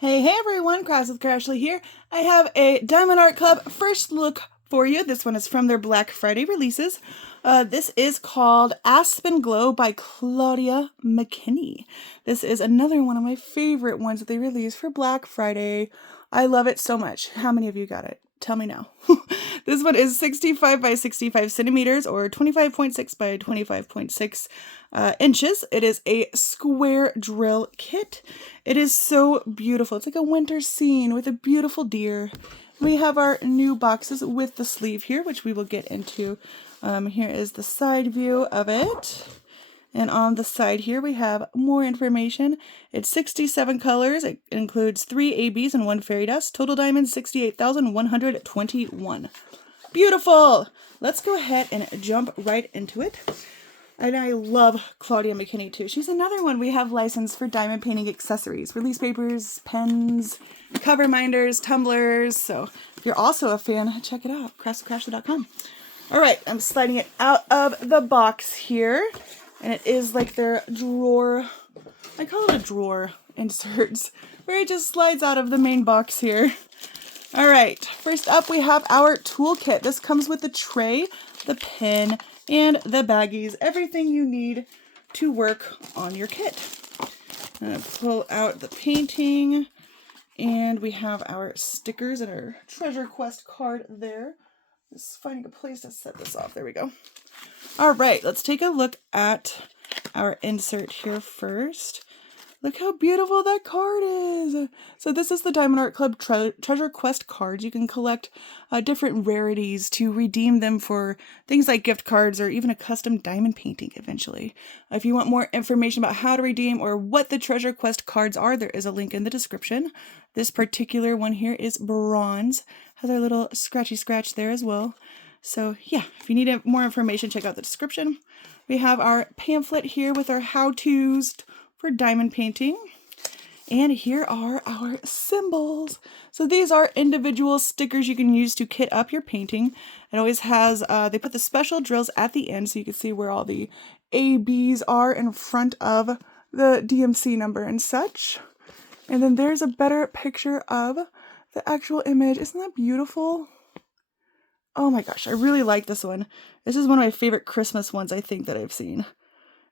Hey everyone, Crafts with Crashly here. I have a Diamond Art Club first look for you. This one is from their Black Friday releases. This is called Aspen Glow by Claudia McKinney. This is another one of my favorite ones that they released for Black Friday. I love it so much. How many of you got it? Tell me now. This one is 65 by 65 centimeters or 25.6 by 25.6 inches. It is a square drill kit. It is so beautiful. It's like a winter scene with a beautiful deer. We have our new boxes with the sleeve here, which we will get into. Here is the side view of it. And on the side here, we have more information. It's 67 colors. It includes 3 ABs and 1 fairy dust. Total diamonds, 68,121. Beautiful! Let's go ahead and jump right into it. And I love Claudia McKinney too. She's another one we have licensed for diamond painting accessories. Release papers, pens, cover minders, tumblers. So if you're also a fan, check it out. craftswithcrashly.com. Alright, I'm sliding it out of the box here. And it is like their drawer, I call it a drawer inserts, where it just slides out of the main box here. Alright, first up we have our toolkit. This comes with the tray, the pin, and the baggies. Everything you need to work on your kit. I'm going to pull out the painting, and we have our stickers and our treasure quest card there. Just finding a place to set this off. There we go. All right, let's take a look at our insert here first. Look how beautiful that card is. So this is the Diamond Art Club Treasure Quest cards. You can collect different rarities to redeem them for things like gift cards or even a custom diamond painting eventually. If you want more information about how to redeem or what the Treasure Quest cards are, there is a link in the description. This particular one here is bronze. Has our little scratchy scratch there as well. So yeah, if you need more information, check out the description. We have our pamphlet here with our how-tos for diamond painting. And here are our symbols. So these are individual stickers you can use to kit up your painting. It always has, they put the special drills at the end so you can see where all the ABs are in front of the DMC number and such. And then there's a better picture of the actual image. Isn't that beautiful? Oh my gosh, I really like this one. This is one of my favorite Christmas ones I think that I've seen.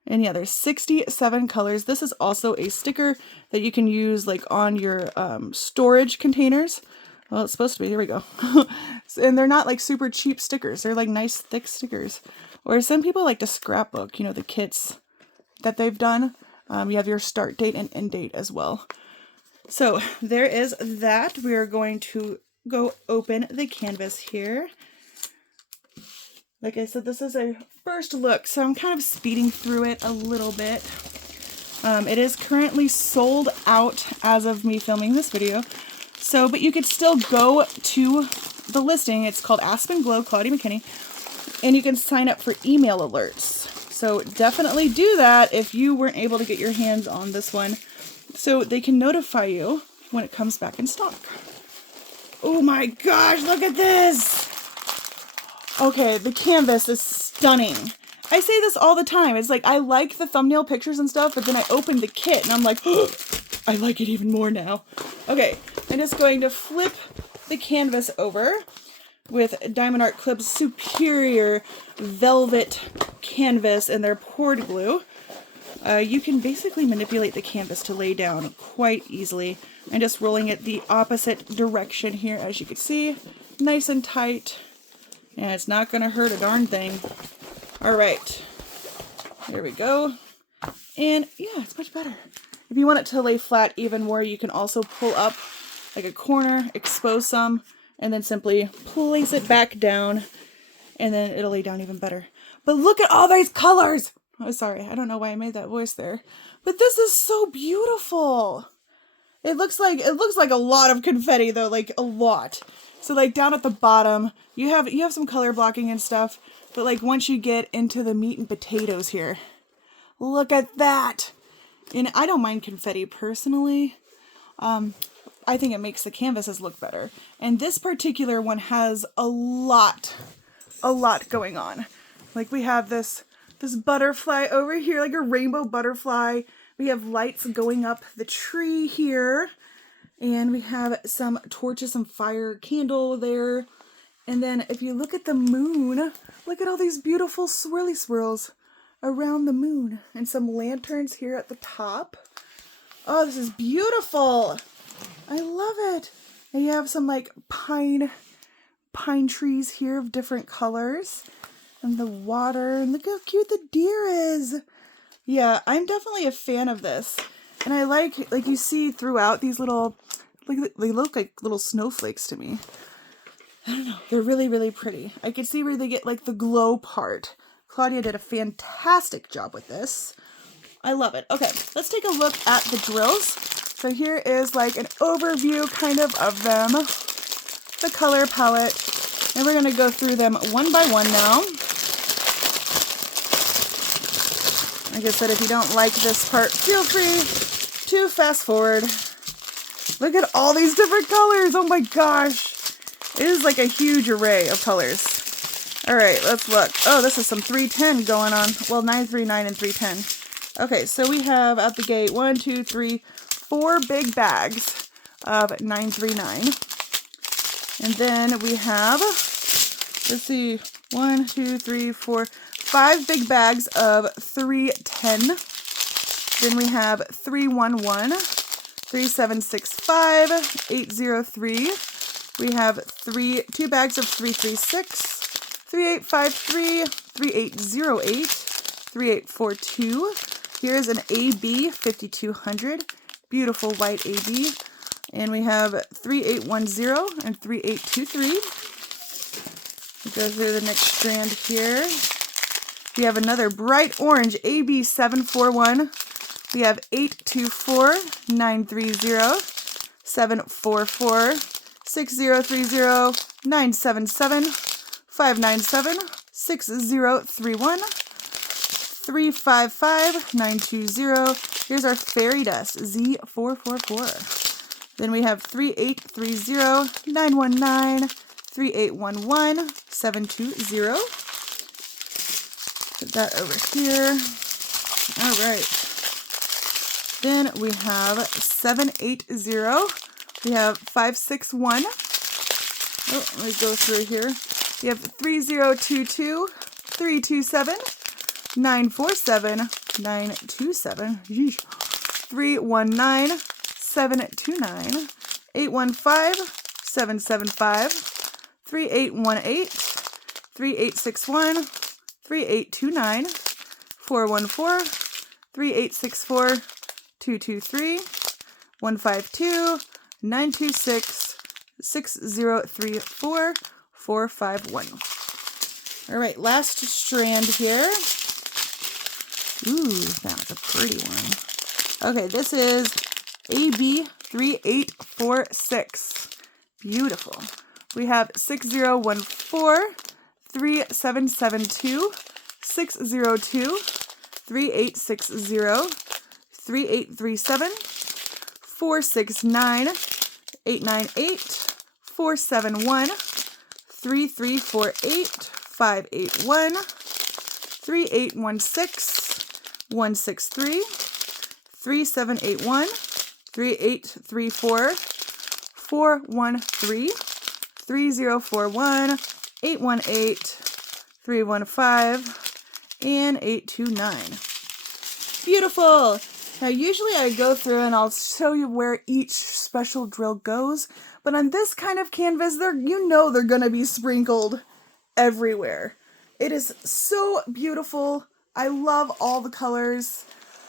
And yeah, there's 67 colors. This is also a sticker that you can use like on your storage containers. Well, it's supposed to be. Here we go. And they're not like super cheap stickers. They're like nice thick stickers. Or some people like to scrapbook, you know, the kits that they've done. You have your start date and end date as well. So there is that. We are going to go open the canvas here. Like I said, this is a first look, so I'm kind of speeding through it a little bit. It is currently sold out as of me filming this video. So, but you could still go to the listing. It's called Aspen Glow, Claudia McKinney, and you can sign up for email alerts. So definitely do that if you weren't able to get your hands on this one, so they can notify you when it comes back in stock. Oh my gosh, look at this! Okay, the canvas is stunning. I say this all the time. It's like, I like the thumbnail pictures and stuff, but then I open the kit and I'm like, oh, I like it even more now. Okay, I'm just going to flip the canvas over with Diamond Art Club's superior velvet canvas and their poured glue. You can basically manipulate the canvas to lay down quite easily. I'm just rolling it the opposite direction here, as you can see. Nice and tight. And it's not going to hurt a darn thing. Alright. There we go. And yeah, it's much better. If you want it to lay flat even more, you can also pull up like a corner, expose some, and then simply place it back down. And then it'll lay down even better. But look at all these colors! Oh, sorry. I don't know why I made that voice there. But this is so beautiful. It looks like a lot of confetti though, like a lot. So like down at the bottom, you have some color blocking and stuff, but like once you get into the meat and potatoes here, look at that. And I don't mind confetti personally. I think it makes the canvases look better. And this particular one has a lot going on. Like we have this butterfly over here, like a rainbow butterfly. We have lights going up the tree here. And we have some torches, some fire candle there. And then if you look at the moon, look at all these beautiful swirly swirls around the moon. And some lanterns here at the top. Oh, this is beautiful. I love it. And you have some like pine trees here of different colors. And the water. And look how cute the deer is. Yeah, I'm definitely a fan of this. And I like you see throughout these little, they look like little snowflakes to me. I don't know. They're really, really pretty. I can see where they get like the glow part. Claudia did a fantastic job with this. I love it. Okay, let's take a look at the drills. So here is like an overview kind of them. The color palette. And we're going to go through them one by one now. Like I said, if you don't like this part, feel free to fast forward. Look at all these different colors. Oh my gosh. It is like a huge array of colors. All right, let's look. Oh, this is some 310 going on. Well, 939 and 310. Okay, so we have at the gate 1, 2, 3, 4 big bags of 939. And then we have, let's see, 1, 2, 3, 4, 5 big bags of 310. Then we have 311, 3765, 803. We have 2 bags of 336, 3853, 3808, 3842. Here's an AB 5200, beautiful white AB. And we have 3810 and 3823. We go through the next strand here. We have another bright orange AB 741. We have 824, 930, 744, 6030, 977, 597, 6031, 355, 920. Here's our fairy dust, Z444. Then we have 3830, 919, 3811, 720. Put that over here. All right. Then we have 780. We have 561. Oh, let me go through here. We have 3022, 327, 947, 927, 319, 729, 815, 775, 3818, 3861, 3829, 414, 3864, 223, 152, 926, 6034, 451. All right, last strand here. Ooh, that's a pretty one. Okay, this is AB 3846. Beautiful. We have 6014, 3772, 602, 3860, 3837, 469, 898, 471, 3348, 581, 3816, 163, 3781, 3834, 413, 3041, 818, 315, and 829. Beautiful! Now usually I go through and I'll show you where each special drill goes, but on this kind of canvas, they're going to be sprinkled everywhere. It is so beautiful. I love all the colors.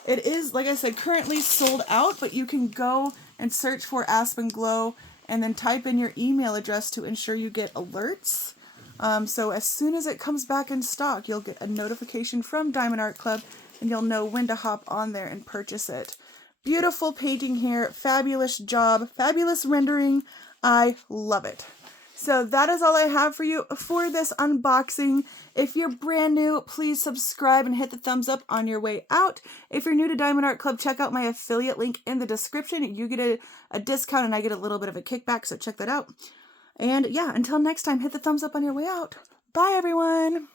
It is, like I said, currently sold out, but you can go and search for Aspen Glow and then type in your email address to ensure you get alerts. So as soon as it comes back in stock, you'll get a notification from Diamond Art Club and you'll know when to hop on there and purchase it. Beautiful painting here, fabulous job, fabulous rendering. I love it. So that is all I have for you for this unboxing. If you're brand new, please subscribe and hit the thumbs up on your way out. If you're new to Diamond Art Club, check out my affiliate link in the description. You get a discount and I get a little bit of a kickback, so check that out. And yeah, until next time, hit the thumbs up on your way out. Bye, everyone.